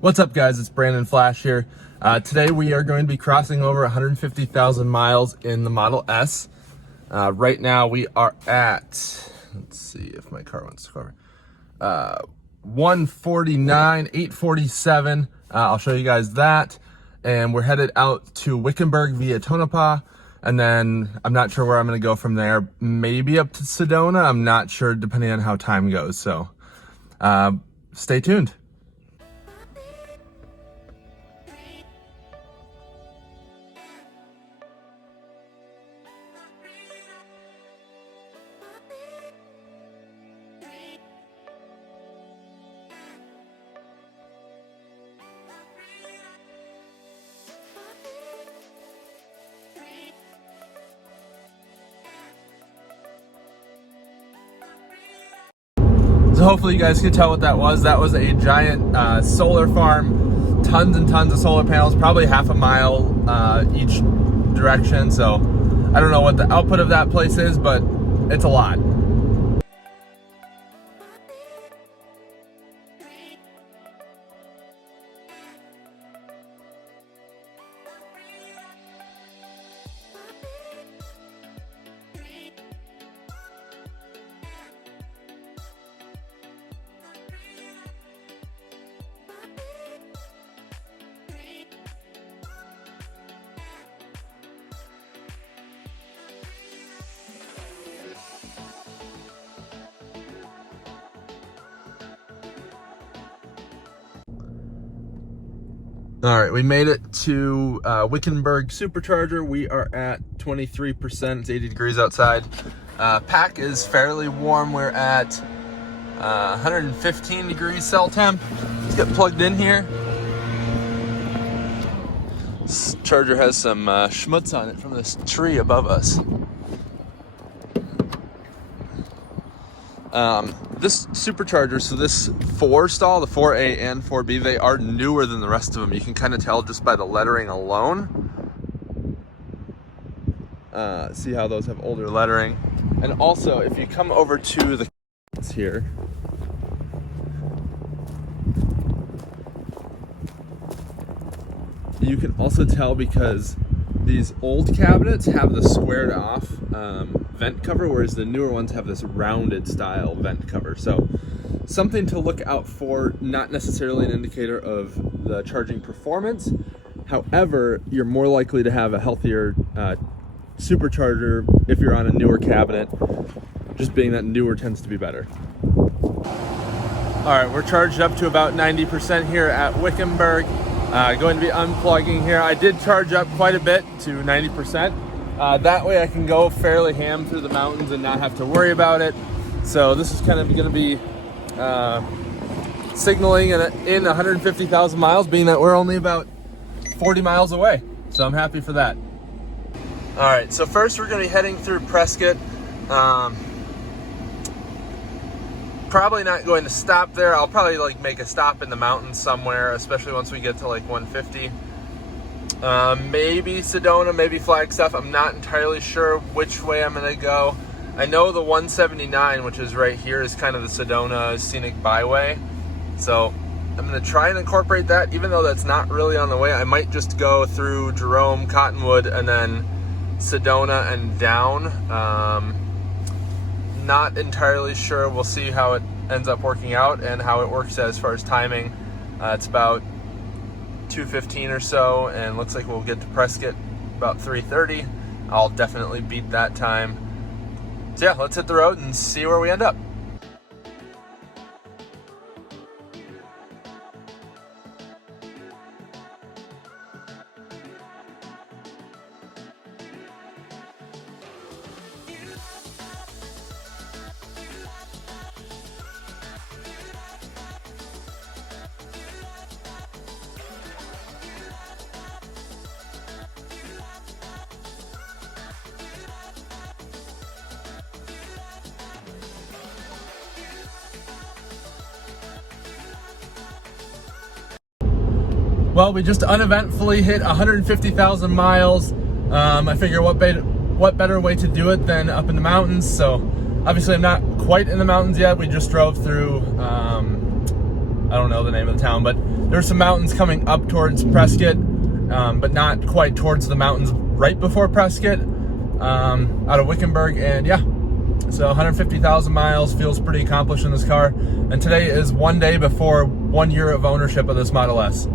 What's up, guys? It's Brandon Flash here. Today we are going to be crossing over 150,000 miles in the Model S. Right now we are at, let's see if my car wants to cover, 149, 847. I'll show you guys that. And we're headed out to Wickenburg via Tonopah. And then I'm not sure where I'm going to go from there. Maybe up to Sedona. I'm not sure, depending on how time goes. So stay tuned. So hopefully you guys can tell what that was. That was a giant solar farm, tons and tons of solar panels, probably half a mile each direction. So I don't know what the output of that place is, but it's a lot. All right, we made it to Wickenburg Supercharger. We are at 23%, it's 80 degrees outside. Pack is fairly warm. We're at 115 degrees cell temp. Let's get plugged in here. This charger has some schmutz on it from this tree above us. This supercharger, so this 4 stall, the 4A and 4B, they are newer than the rest of them. You can kind of tell just by the lettering alone. See how those have older lettering. And also, if you come over to the here, you can also tell because these old cabinets have the squared off vent cover, whereas the newer ones have this rounded style vent cover. So something to look out for, not necessarily an indicator of the charging performance. However, you're more likely to have a healthier supercharger if you're on a newer cabinet, just being that newer tends to be better. All right, we're charged up to about 90% here at Wickenburg. Going to be unplugging here. I did charge up quite a bit to 90%. That way I can go fairly ham through the mountains and not have to worry about it. So this is kind of going to be signaling in 150,000 miles, being that we're only about 40 miles away. So I'm happy for that. All right, so first we're going to be heading through Prescott. Probably not going to stop there. I'll probably make a stop in the mountains somewhere, especially once we get to 150. Maybe Sedona, maybe Flagstaff. I'm not entirely sure which way I'm gonna go. I know the 179, which is right here, is kind of the Sedona Scenic Byway. So I'm gonna try and incorporate that, even though that's not really on the way. I might just go through Jerome, Cottonwood, and then Sedona and down. Not entirely sure. We'll see how it ends up working out and how it works as far as timing. It's about 2:15 or so, and looks like we'll get to Prescott about 3:30. I'll definitely beat that time. So yeah, let's hit the road and see where we end up. Well, we just uneventfully hit 150,000 miles. I figure what better way to do it than up in the mountains. So obviously I'm not quite in the mountains yet. We just drove through I don't know the name of the town, but there's some mountains coming up towards Prescott, but not quite towards the mountains right before Prescott, out of Wickenburg. And yeah, so 150,000 miles, feels pretty accomplished in this car. And today is one day before 1 year of ownership of this Model S.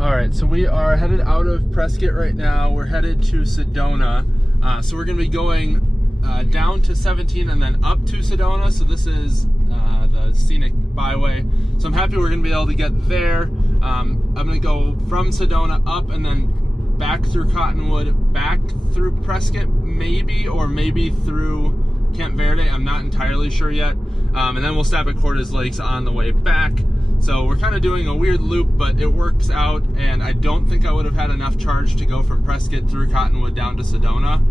All right, so we are headed out of Prescott right now. We're headed to Sedona. So we're gonna be going down to 17 and then up to Sedona. So this is the scenic byway. So I'm happy we're gonna be able to get there. I'm gonna go from Sedona up and then back through Cottonwood, back through Prescott, maybe, or maybe through Camp Verde. I'm not entirely sure yet. And then we'll stop at Cordes Lakes on the way back. So we're kind of doing a weird loop, but it works out, and I don't think I would have had enough charge to go from Prescott through Cottonwood down to Sedona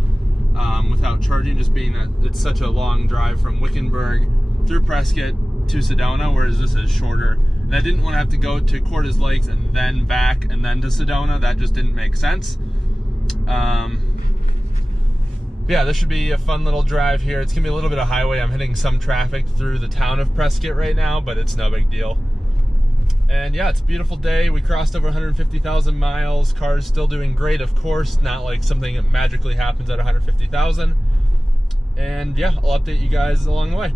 without charging, just being that it's such a long drive from Wickenburg through Prescott to Sedona, whereas this is shorter. And I didn't want to have to go to Cordes Lakes and then back and then to Sedona. That just didn't make sense. Yeah, this should be a fun little drive here. It's gonna be a little bit of highway. I'm hitting some traffic through the town of Prescott right now, but it's no big deal. And yeah, it's a beautiful day. We crossed over 150,000 miles. Car's still doing great, of course, not like something that magically happens at 150,000. And yeah, I'll update you guys along the way.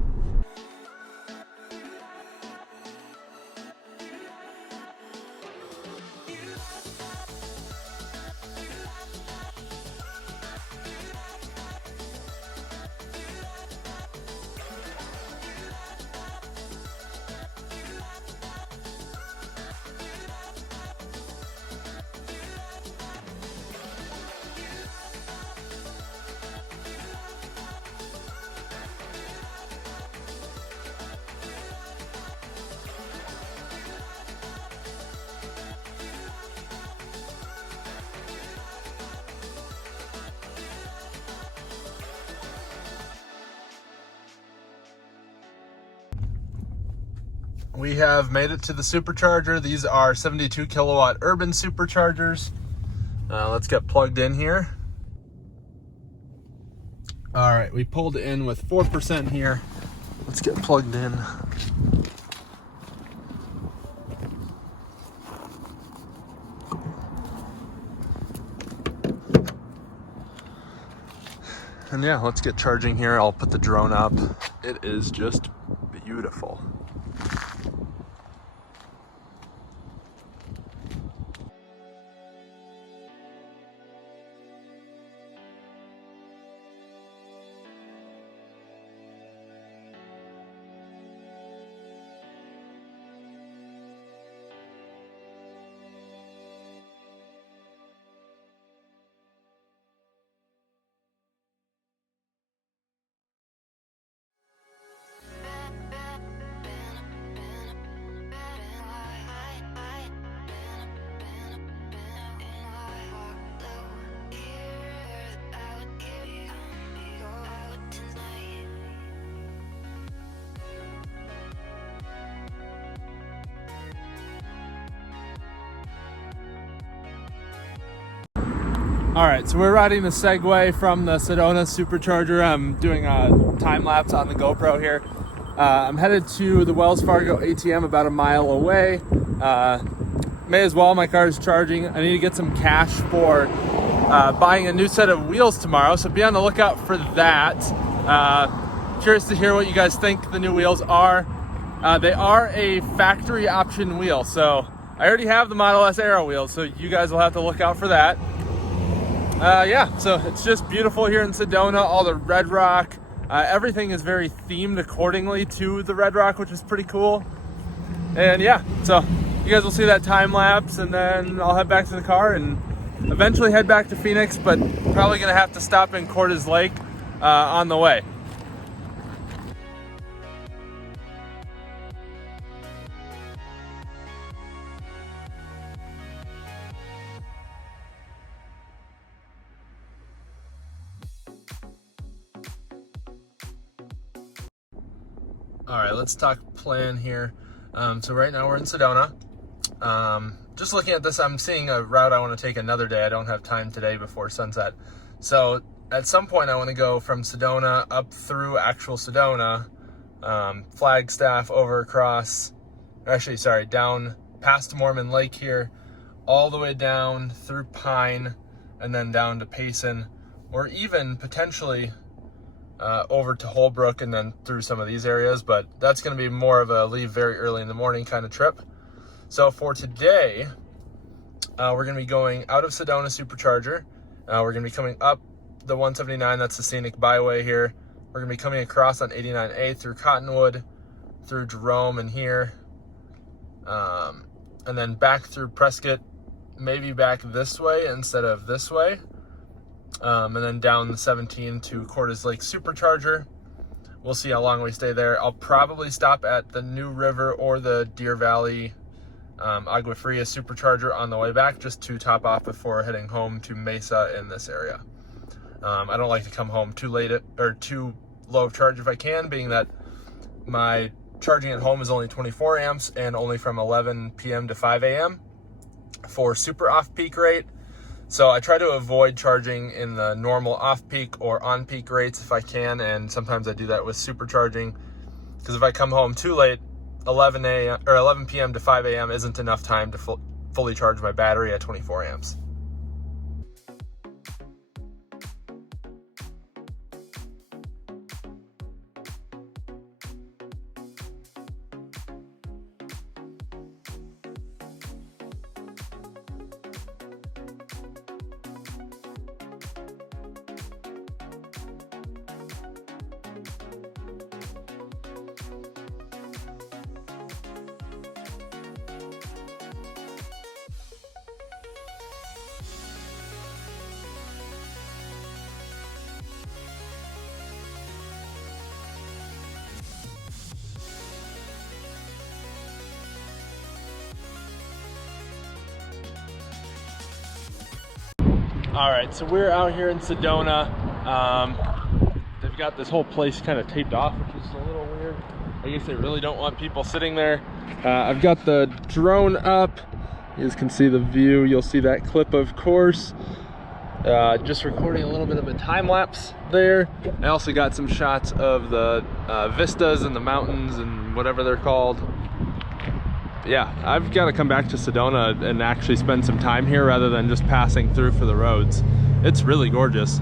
We have made it to the supercharger. These are 72 kilowatt urban superchargers. Let's get plugged in here. All right, we pulled in with 4% here. Let's get plugged in. And yeah, let's get charging here. I'll put the drone up. It is just beautiful. All right, so we're riding the Segway from the Sedona Supercharger. I'm doing a time lapse on the GoPro here. I'm headed to the Wells Fargo ATM about a mile away. May as well, my car is charging. I need to get some cash for buying a new set of wheels tomorrow, so be on the lookout for that. Curious to hear what you guys think the new wheels are. They are a factory option wheel, so I already have the Model S Aero wheels, so you guys will have to look out for that. Yeah, so it's just beautiful here in Sedona. All the Red Rock, everything is very themed accordingly to the Red Rock, which is pretty cool. And yeah, so you guys will see that time lapse, and then I'll head back to the car and eventually head back to Phoenix, but probably gonna have to stop in Cortez Lake on the way. All right, let's talk plan here. So right now we're in Sedona. Just looking at this, I'm seeing a route I want to take another day. I don't have time today before sunset. So at some point I want to go from Sedona up through actual Sedona, Flagstaff, over across, actually, sorry, down past Mormon Lake here, all the way down through Pine, and then down to Payson, or even potentially over to Holbrook and then through some of these areas, but that's going to be more of a leave very early in the morning kind of trip. So for today, we're going to be going out of Sedona Supercharger. We're going to be coming up the 179, that's the scenic byway here. We're going to be coming across on 89A through Cottonwood, through Jerome and here, and then back through Prescott, maybe back this way instead of this way. And then down the 17 to Cortez Lake Supercharger. We'll see how long we stay there. I'll probably stop at the New River or the Deer Valley Agua Fria Supercharger on the way back, just to top off before heading home to Mesa in this area. I don't like to come home too late or too low of charge if I can, being that my charging at home is only 24 amps and only from 11 p.m. to 5 a.m. for super off-peak rate. So I try to avoid charging in the normal off-peak or on-peak rates if I can, and sometimes I do that with supercharging, because if I come home too late, 11 a.m. or 11 p.m. to 5 a.m. isn't enough time to fully charge my battery at 24 amps. All right, so we're out here in Sedona. They've got this whole place kind of taped off, which is a little weird. I guess they really don't want people sitting there. I've got the drone up. You guys can see the view. You'll see that clip, of course. Just recording a little bit of a time lapse there. I also got some shots of the vistas and the mountains and whatever they're called. Yeah, I've got to come back to Sedona and actually spend some time here rather than just passing through for the roads. It's really gorgeous.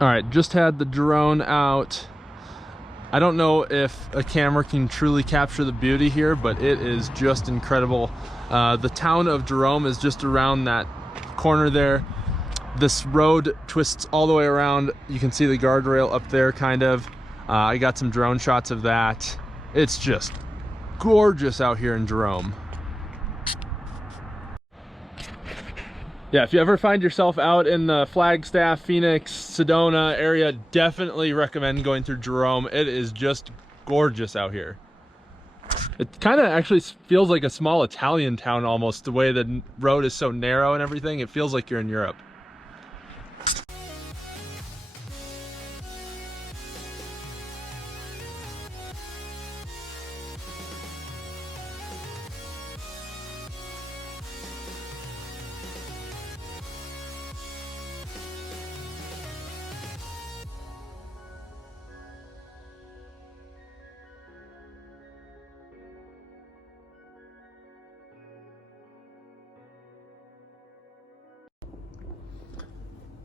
All right, just had the drone out. I don't know if a camera can truly capture the beauty here, but it is just incredible. The town of Jerome is just around that corner there. This road twists all the way around. You can see the guardrail up there kind of. I got some drone shots of that. It's just gorgeous out here in Jerome. Yeah, if you ever find yourself out in the Flagstaff, Phoenix, Sedona area, definitely recommend going through Jerome. It is just gorgeous out here. It kind of actually feels like a small Italian town almost, the way the road is so narrow and everything. It feels like you're in Europe.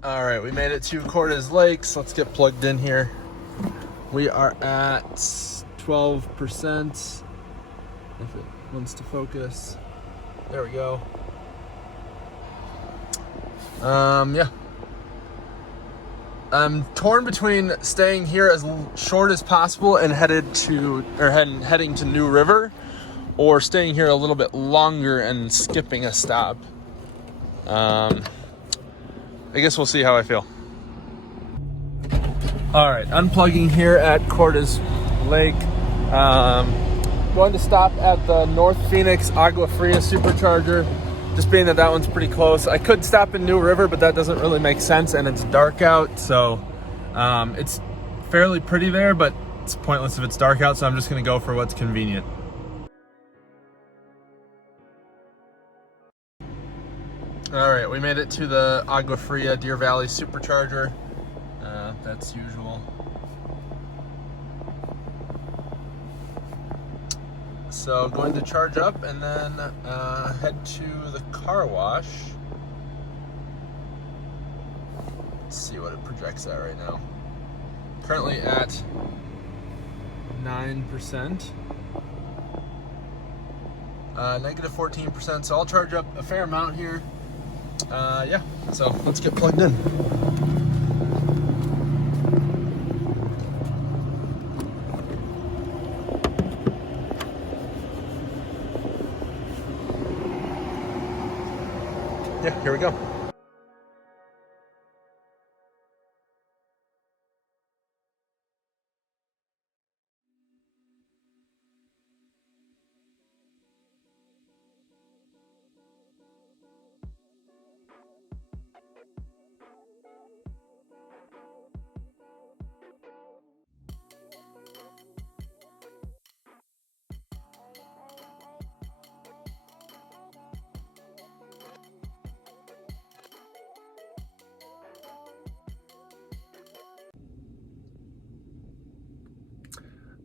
All right, we made it to Cortez Lakes. Let's get plugged in here. We are at 12%. If it wants to focus. There we go. Yeah. I'm torn between staying here as short as possible and heading to New River, or staying here a little bit longer and skipping a stop. I guess we'll see how I feel. All right, unplugging here at Cortez Lake. Going to stop at the North Phoenix Agua Fria Supercharger, just being that one's pretty close. I could stop in New River, but that doesn't really make sense, and it's dark out, so it's fairly pretty there, but it's pointless if it's dark out, so I'm just gonna go for what's convenient. All right, we made it to the Agua Fria Deer Valley Supercharger. That's usual. So going to charge up and then head to the car wash. Let's see what it projects at right now. Currently at 9%. Negative 14%, so I'll charge up a fair amount here. Yeah, so let's get plugged in. Yeah, here we go.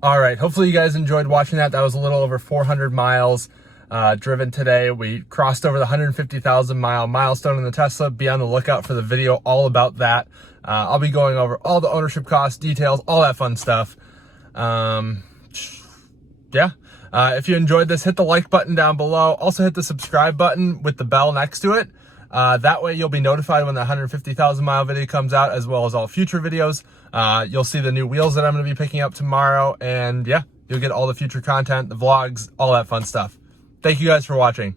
All right, hopefully you guys enjoyed watching that. That was a little over 400 miles driven today. We crossed over the 150,000 mile milestone in the Tesla. Be on the lookout for the video all about that. I'll be going over all the ownership costs, details, all that fun stuff. Yeah. If you enjoyed this, hit the like button down below. Also hit the subscribe button with the bell next to it. That way you'll be notified when the 150,000 mile video comes out, as well as all future videos. You'll see the new wheels that I'm going to be picking up tomorrow, and yeah, you'll get all the future content, the vlogs, all that fun stuff. Thank you guys for watching.